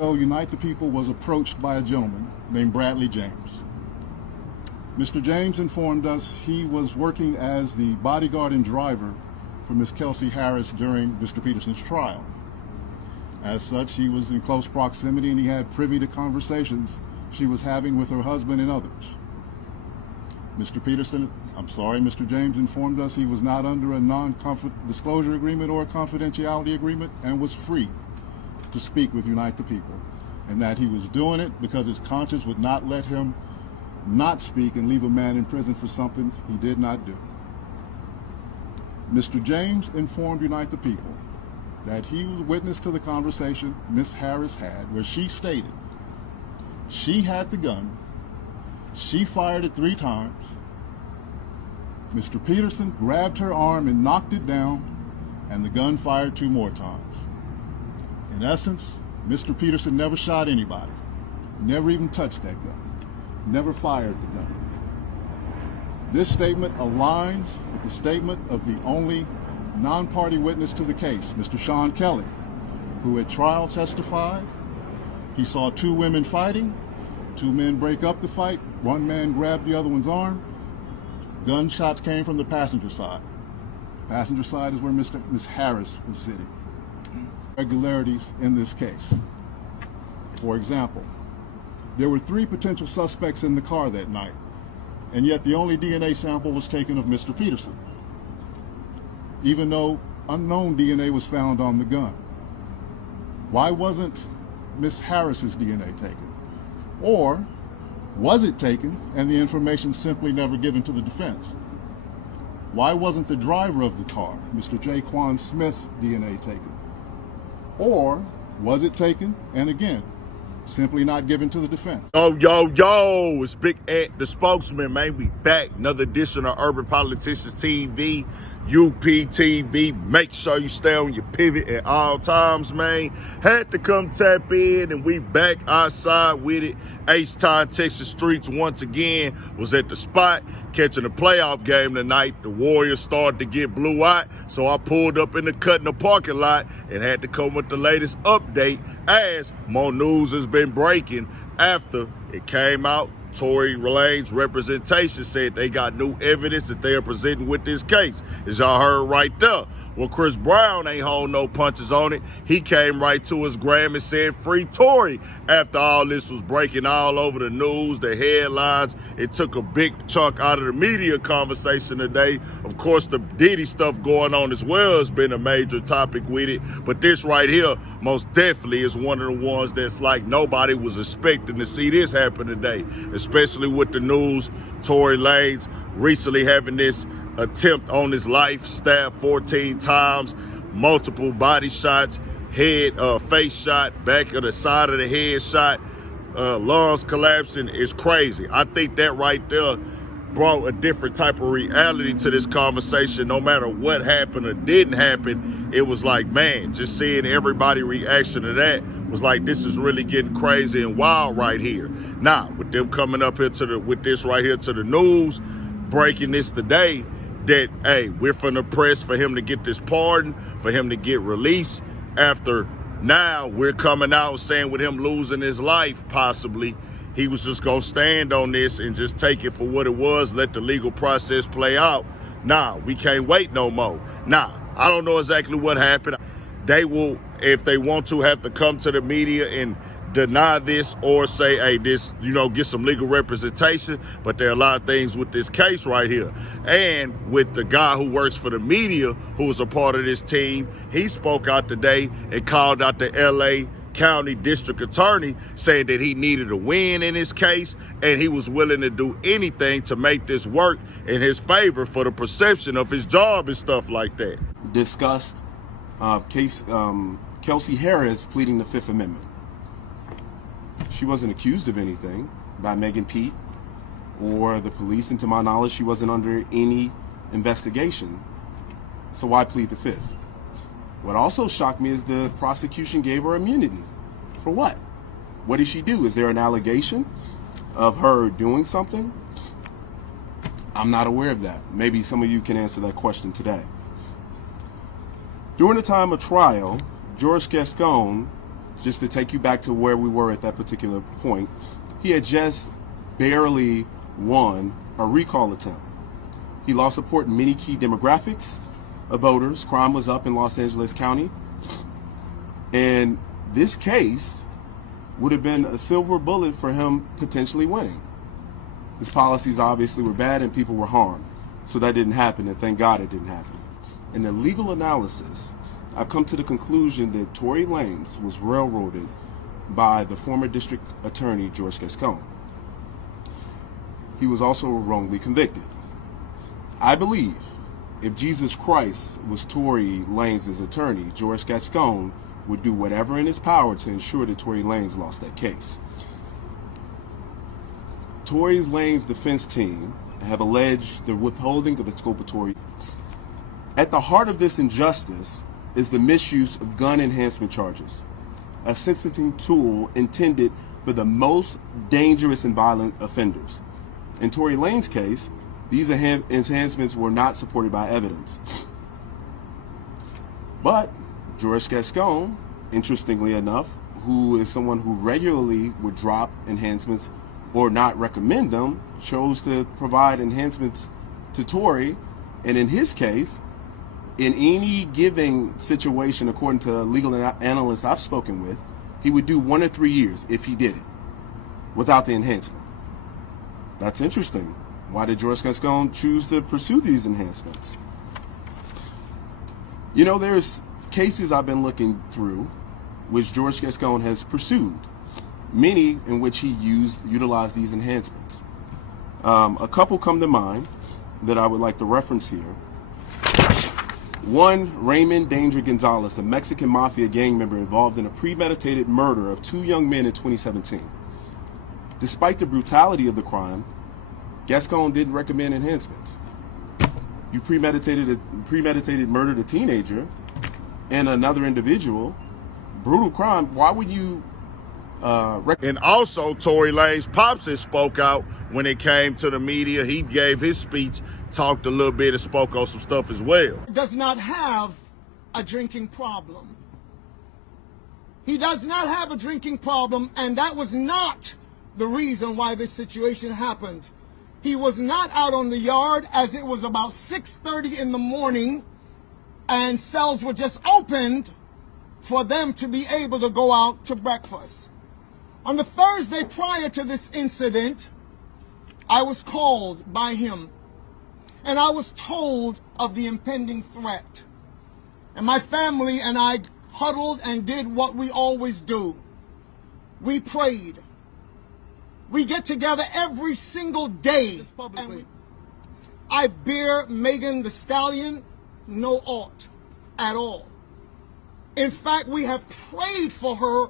Unite the People was approached by a gentleman named Bradley James. Mr. James informed us he was working as the bodyguard and driver for Ms. Kelsey Harris during Mr. Peterson's trial. As such, he was in close proximity and he had privy to conversations she was having with her husband and others. Mr. James informed us he was not under a non-disclosure agreement or a confidentiality agreement and was free to speak with Unite the People, and that he was doing it because his conscience would not let him not speak and leave a man in prison for something he did not do. Mr. James informed Unite the People that he was witness to the conversation Ms. Harris had, where she stated she had the gun, she fired it 3 times, Mr. Peterson grabbed her arm and knocked it down, and the gun fired 2 more times. In essence, Mr. Peterson never shot anybody, never even touched that gun, never fired the gun. This statement aligns with the statement of the only non-party witness to the case, Mr. Sean Kelly, who at trial testified he saw 2 women fighting, 2 men break up the fight, 1 man grabbed the other one's arm. Gunshots came from the passenger side. The passenger side is where Ms. Harris was sitting. Irregularities in this case. For example, there were 3 potential suspects in the car that night, and yet the only DNA sample was taken of Mr. Peterson, even though unknown DNA was found on the gun. Why wasn't Ms. Harris's DNA taken? Or was it taken and the information simply never given to the defense? Why wasn't the driver of the car, Mr. Jaquan Smith's DNA taken? Or was it taken and again, simply not given to the defense? Yo, it's Big Ant, the spokesman, man. We back. Another edition of Urban Politicians TV, UPTV. Make sure you stay on your pivot at all times, man. Had to come tap in, and we back outside with it. H-Town, Texas streets once again was at the spot catching a playoff game tonight. The Warriors started to get blue out, so I pulled up in the cut in the parking lot and had to come with the latest update as more news has been breaking after it came out. Tory Lanez representation said they got new evidence that they are presenting with this case. As y'all heard right there. Well, Chris Brown ain't hold no punches on it. He came right to his gram and said, "Free Tory." After all this was breaking all over the news, the headlines, it took a big chunk out of the media conversation today. Of course, the Diddy stuff going on as well has been a major topic with it. But this right here, most definitely is one of the ones that's like nobody was expecting to see this happen today, especially with the news. Tory Lanez recently having this attempt on his life, stabbed 14 times, multiple body shots, head, face shot, back of the side of the head shot, lungs collapsing. Is crazy. I think that right there brought a different type of reality to this conversation. No matter what happened or didn't happen, it was like, man, just seeing everybody's reaction to that was like, this is really getting crazy and wild right here. Now, with them coming up here with this right here to the news, breaking this today, that, hey, we're finna press for him to get this pardon, for him to get released after now we're coming out saying with him losing his life, possibly, he was just gonna stand on this and just take it for what it was, let the legal process play out. Nah, we can't wait no more. Nah, I don't know exactly what happened. They will, if they want to, have to come to the media and deny this or say, hey, this, get some legal representation. But there are a lot of things with this case right here. And with the guy who works for the media, who was a part of this team, he spoke out today and called out the LA County District Attorney, saying that he needed a win in his case and he was willing to do anything to make this work in his favor for the perception of his job and stuff like that. Discussed Kelsey Harris pleading the Fifth Amendment. She wasn't accused of anything by Megan Pete or the police, and to my knowledge, she wasn't under any investigation. So why plead the Fifth? What also shocked me is the prosecution gave her immunity. For what? What did she do? Is there an allegation of her doing something? I'm not aware of that. Maybe some of you can answer that question today. During the time of trial, George Gascon just to take you back to where we were at that particular point, he had just barely won a recall attempt. He lost support in many key demographics of voters. Crime was up in Los Angeles County. And this case would have been a silver bullet for him potentially winning. His policies obviously were bad and people were harmed. So that didn't happen, and thank God it didn't happen. In the legal analysis, I've come to the conclusion that Tory Lanez was railroaded by the former district attorney, George Gascon. He was also wrongly convicted. I believe if Jesus Christ was Tory Lanez's attorney, George Gascon would do whatever in his power to ensure that Tory Lanez lost that case. Tory Lanez's defense team have alleged the withholding of exculpatory. At the heart of this injustice is the misuse of gun enhancement charges, a sentencing tool intended for the most dangerous and violent offenders. In Tory Lanez's case, these enhancements were not supported by evidence. But George Gascon, interestingly enough, who is someone who regularly would drop enhancements or not recommend them, chose to provide enhancements to Tory. And in his case, in any given situation, according to legal analysts I've spoken with, he would do 1 or 3 years if he did it without the enhancement. That's interesting. Why did George Gascon choose to pursue these enhancements? You know, there's cases I've been looking through which George Gascon has pursued, many in which he utilized these enhancements. A couple come to mind that I would like to reference here. One, Raymond Danger Gonzalez, a Mexican mafia gang member involved in a premeditated murder of 2 young men in 2017. Despite the brutality of the crime, Gascon didn't recommend enhancements. You premeditated murdered a teenager and another individual, brutal crime. Why would you And also, Tory Lanez pops had spoke out when it came to the media. He gave his speech, talked a little bit, and spoke on some stuff as well. Does not have a drinking problem. He does not have a drinking problem, and that was not the reason why this situation happened. He was not out on the yard, as it was about 6:30 in the morning, and cells were just opened for them to be able to go out to breakfast. On the Thursday prior to this incident, I was called by him, and I was told of the impending threat. And my family and I huddled and did what we always do. We prayed. We get together every single day. I bear Megan Thee Stallion no ought at all. In fact, we have prayed for her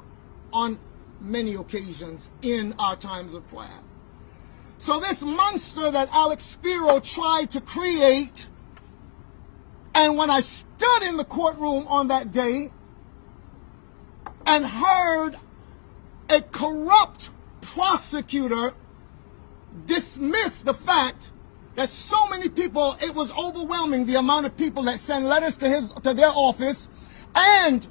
on many occasions in our times of prayer. So this monster that Alex Spiro tried to create, and when I stood in the courtroom on that day and heard a corrupt prosecutor dismiss the fact that so many people, it was overwhelming the amount of people that sent letters to their office and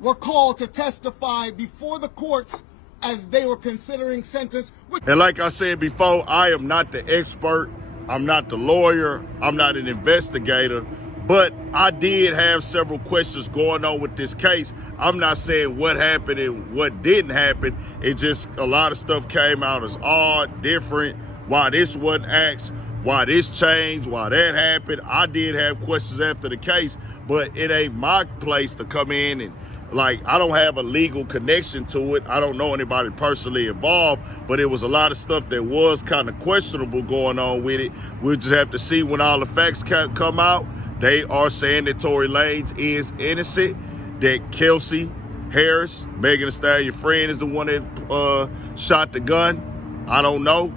were called to testify before the courts as they were considering sentence. And like I said before, I am not the expert. I'm not the lawyer. I'm not an investigator. But I did have several questions going on with this case. I'm not saying what happened and what didn't happen. It just, a lot of stuff came out as odd, different. Why this wasn't asked, why this changed, why that happened. I did have questions after the case, but it ain't my place to come in and, like, I don't have a legal connection to it. I don't know anybody personally involved, but it was a lot of stuff that was kind of questionable going on with it. We'll just have to see when all the facts come out. They are saying that Tory Lanez is innocent, that Kelsey Harris, Megan Thee Stallion friend, is the one that shot the gun. I don't know.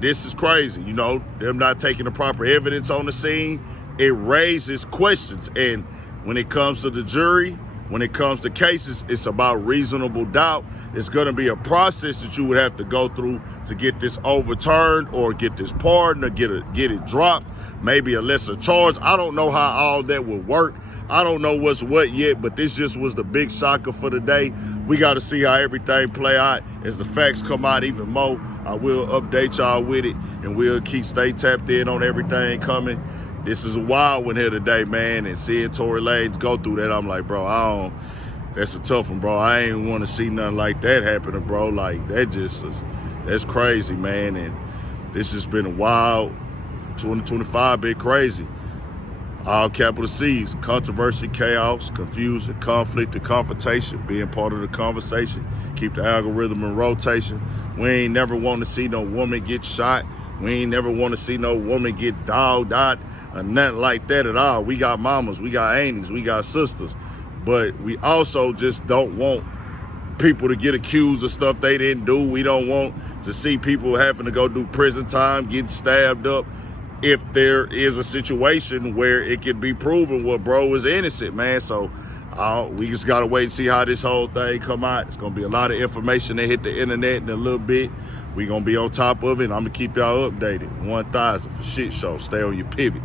This is crazy. You know, them not taking the proper evidence on the scene. It raises questions. And when it comes to the jury, when it comes to cases, it's about reasonable doubt. It's going to be a process that you would have to go through to get this overturned or get this pardoned or get it dropped, maybe a lesser charge. I don't know how all that would work. I don't know what's what yet, but this just was the big shocker for the day. We got to see how everything play out. As the facts come out even more, I will update y'all with it, and we'll stay tapped in on everything coming. This is a wild one here today, man, and seeing Tory Lanez go through that, I'm like, bro, that's a tough one, bro. I ain't want to see nothing like that happening, bro. Like, that's crazy, man, and this has been a wild 2025, been crazy. All capital C's: controversy, chaos, confusion, conflict, and confrontation. Being part of the conversation. Keep the algorithm in rotation. We ain't never want to see no woman get shot. We ain't never want to see no woman get dogged out or nothing like that at all. We got mamas, we got aunties, we got sisters. But we also just don't want people to get accused of stuff they didn't do. We don't want to see people having to go do prison time, getting stabbed up, if there is a situation where it can be proven what bro is innocent, man. So we just got to wait and see how this whole thing come out. It's going to be a lot of information that hit the internet in a little bit. We're going to be on top of it. I'm going to keep y'all updated. 1000 for shit show. Stay on your pivot.